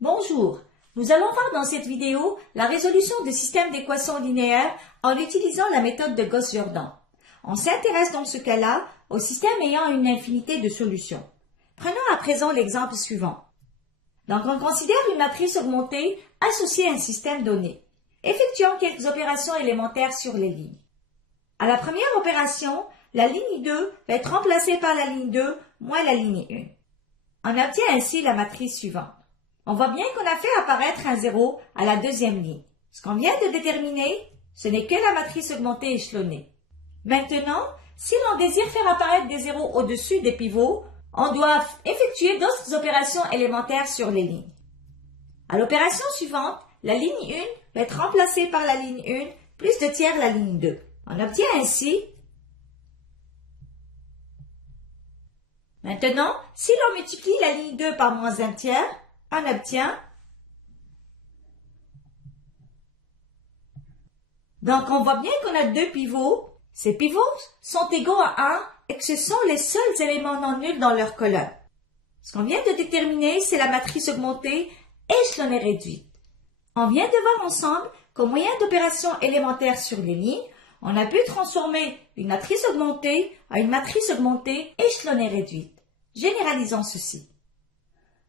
Bonjour, nous allons voir dans cette vidéo la résolution de systèmes d'équations linéaires en utilisant la méthode de Gauss-Jordan. On s'intéresse dans ce cas-là au système ayant une infinité de solutions. Prenons à présent l'exemple suivant. Donc on considère une matrice augmentée associée à un système donné. Effectuons quelques opérations élémentaires sur les lignes. À la première opération, la ligne 2 va être remplacée par la ligne 2 moins la ligne 1. On obtient ainsi la matrice suivante. On voit bien qu'on a fait apparaître un 0 à la deuxième ligne. Ce qu'on vient de déterminer, ce n'est que la matrice augmentée échelonnée. Maintenant, si l'on désire faire apparaître des zéros au-dessus des pivots, on doit effectuer d'autres opérations élémentaires sur les lignes. À l'opération suivante, la ligne 1 va être remplacée par la ligne 1 plus 2 tiers la ligne 2. On obtient ainsi. Maintenant, si l'on multiplie la ligne 2 par moins 1 tiers, on obtient. Donc, on voit bien qu'on a deux pivots. Ces pivots sont égaux à 1 et que ce sont les seuls éléments non nuls dans leur colonne. Ce qu'on vient de déterminer, c'est la matrice augmentée échelonnée réduite. On vient de voir ensemble qu'au moyen d'opérations élémentaires sur les lignes, on a pu transformer une matrice augmentée à une matrice augmentée échelonnée réduite. Généralisons ceci.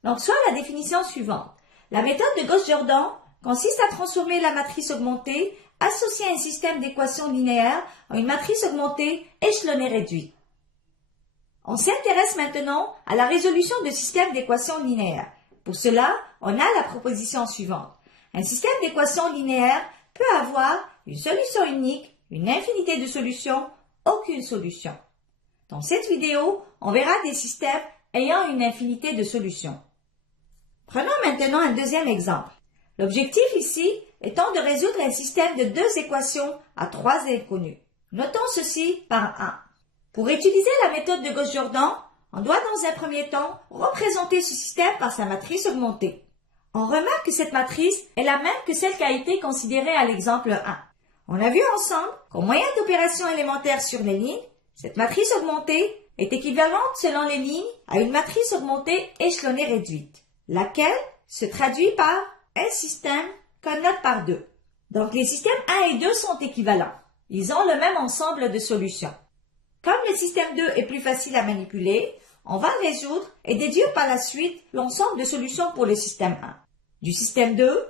Donc, soit la définition suivante. La méthode de Gauss-Jordan consiste à transformer la matrice augmentée associée à un système d'équations linéaires en une matrice augmentée échelonnée réduite. On s'intéresse maintenant à la résolution de systèmes d'équations linéaires. Pour cela, on a la proposition suivante. Un système d'équations linéaires peut avoir une solution unique, une infinité de solutions, aucune solution. Dans cette vidéo, on verra des systèmes ayant une infinité de solutions. Prenons maintenant un deuxième exemple. L'objectif ici étant de résoudre un système de deux équations à trois inconnus. Notons ceci par 1. Pour utiliser la méthode de Gauss-Jordan, on doit dans un premier temps représenter ce système par sa matrice augmentée. On remarque que cette matrice est la même que celle qui a été considérée à l'exemple 1. On a vu ensemble qu'au moyen d'opérations élémentaires sur les lignes, cette matrice augmentée est équivalente selon les lignes à une matrice augmentée échelonnée réduite, laquelle se traduit par un système qu'on note par 2. Donc les systèmes 1 et 2 sont équivalents. Ils ont le même ensemble de solutions. Comme le système 2 est plus facile à manipuler, on va résoudre et déduire par la suite l'ensemble de solutions pour le système 1. Du système 2,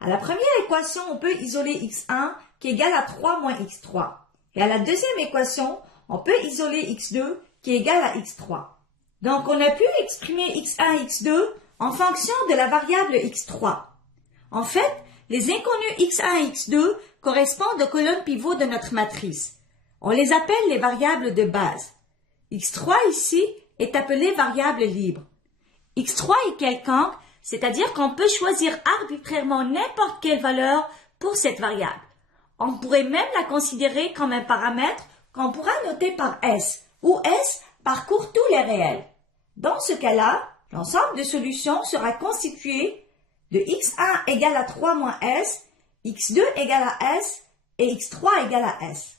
à la première équation, on peut isoler x1 qui est égal à 3 moins x3. Et à la deuxième équation, on peut isoler x2 qui est égal à x3. Donc on a pu exprimer x1 et x2 en fonction de la variable x3. En fait, les inconnus x1 et x2 correspondent aux colonnes pivots de notre matrice. On les appelle les variables de base. x3 ici est appelé variable libre. x3 est quelconque, c'est-à-dire qu'on peut choisir arbitrairement n'importe quelle valeur pour cette variable. On pourrait même la considérer comme un paramètre qu'on pourra noter par S, où S parcourt tous les réels. Dans ce cas-là, l'ensemble de solutions sera constitué de x1 égale à 3 moins S, x2 égale à S et x3 égale à S.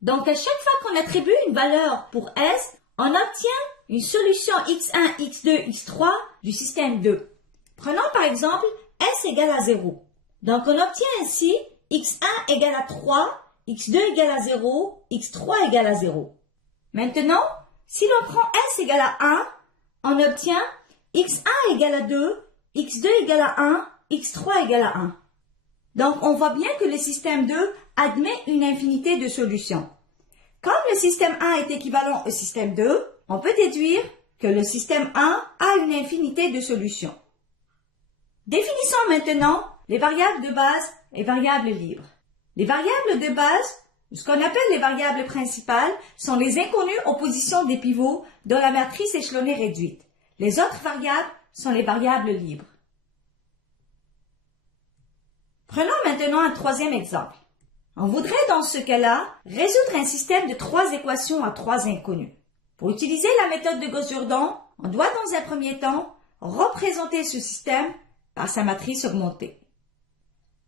Donc, à chaque fois qu'on attribue une valeur pour S, on obtient une solution x1, x2, x3 du système 2. Prenons par exemple S égale à 0. Donc, on obtient ainsi x1 égale à 3, x2 égale à 0, x3 égale à 0. Maintenant, si l'on prend S égale à 1, on obtient x1 égale à 2, x2 égale à 1, x3 égale à 1. Donc, on voit bien que le système 2 admet une infinité de solutions. Comme le système 1 est équivalent au système 2, on peut déduire que le système 1 a une infinité de solutions. Définissons maintenant les variables de base et variables libres. Les variables de base, ce qu'on appelle les variables principales, sont les inconnues en position des pivots dans la matrice échelonnée réduite. Les autres variables sont les variables libres. Prenons maintenant un troisième exemple. On voudrait dans ce cas-là résoudre un système de trois équations à trois inconnus. Pour utiliser la méthode de Gauss-Jordan, on doit dans un premier temps représenter ce système par sa matrice augmentée.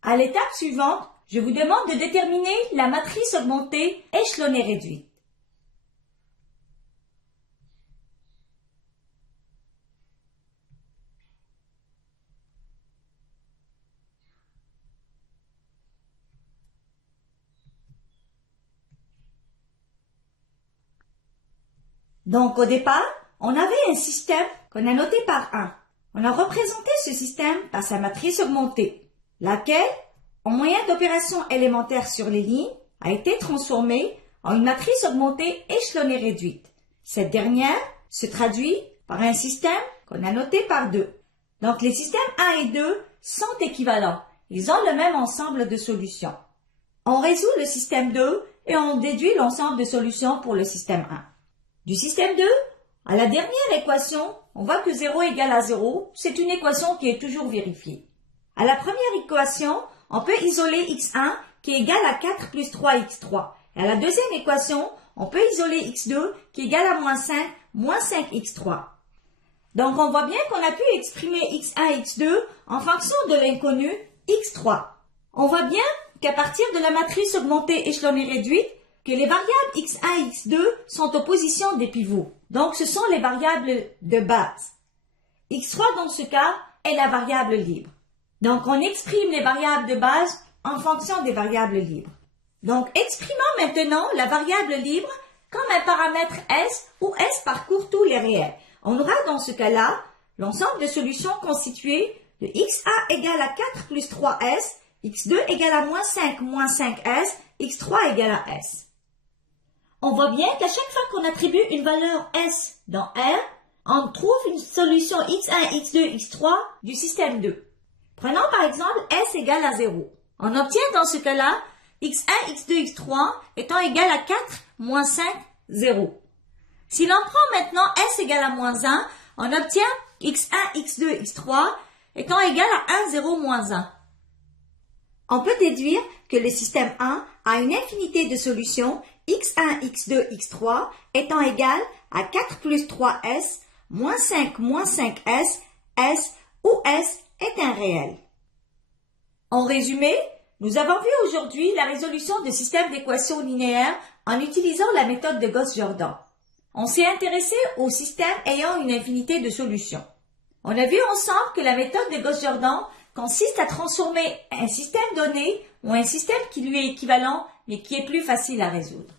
À l'étape suivante, je vous demande de déterminer la matrice augmentée échelonnée réduite. Donc au départ, on avait un système qu'on a noté par 1. On a représenté ce système par sa matrice augmentée, laquelle, en moyen d'opération élémentaire sur les lignes, a été transformée en une matrice augmentée échelonnée réduite. Cette dernière se traduit par un système qu'on a noté par 2. Donc les systèmes 1 et 2 sont équivalents. Ils ont le même ensemble de solutions. On résout le système 2 et on déduit l'ensemble de solutions pour le système 1. Du système 2, à la dernière équation, on voit que 0 égale à 0. C'est une équation qui est toujours vérifiée. À la première équation, on peut isoler x1 qui est égal à 4 plus 3x3. Et à la deuxième équation, on peut isoler x2 qui est égal à moins 5x3. Donc on voit bien qu'on a pu exprimer x1 et x2 en fonction de l'inconnu x3. On voit bien qu'à partir de la matrice augmentée échelonnée réduite, que les variables x1 et x2 sont aux positions des pivots. Donc ce sont les variables de base. x3 dans ce cas est la variable libre. Donc on exprime les variables de base en fonction des variables libres. Donc exprimons maintenant la variable libre comme un paramètre S où S parcourt tous les réels. On aura dans ce cas-là l'ensemble de solutions constituées de x1 égale à 4 plus 3s, x2 égale à moins 5s, x3 égale à s. On voit bien qu'à chaque fois qu'on attribue une valeur s dans R, on trouve une solution x1, x2, x3 du système 2. Prenons par exemple s égale à 0. On obtient dans ce cas-là x1, x2, x3 étant égal à 4 moins 5, 0. Si l'on prend maintenant s égale à moins 1, on obtient x1, x2, x3 étant égal à 1, 0, moins 1. On peut déduire que le système 1 a une infinité de solutions x1, x2, x3 étant égal à 4 plus 3s, moins 5, moins 5s, s où s est un réel. En résumé, nous avons vu aujourd'hui la résolution de systèmes d'équations linéaires en utilisant la méthode de Gauss-Jordan. On s'est intéressé aux systèmes ayant une infinité de solutions. On a vu ensemble que la méthode de Gauss-Jordan consiste à transformer un système donné ou un système qui lui est équivalent mais qui est plus facile à résoudre.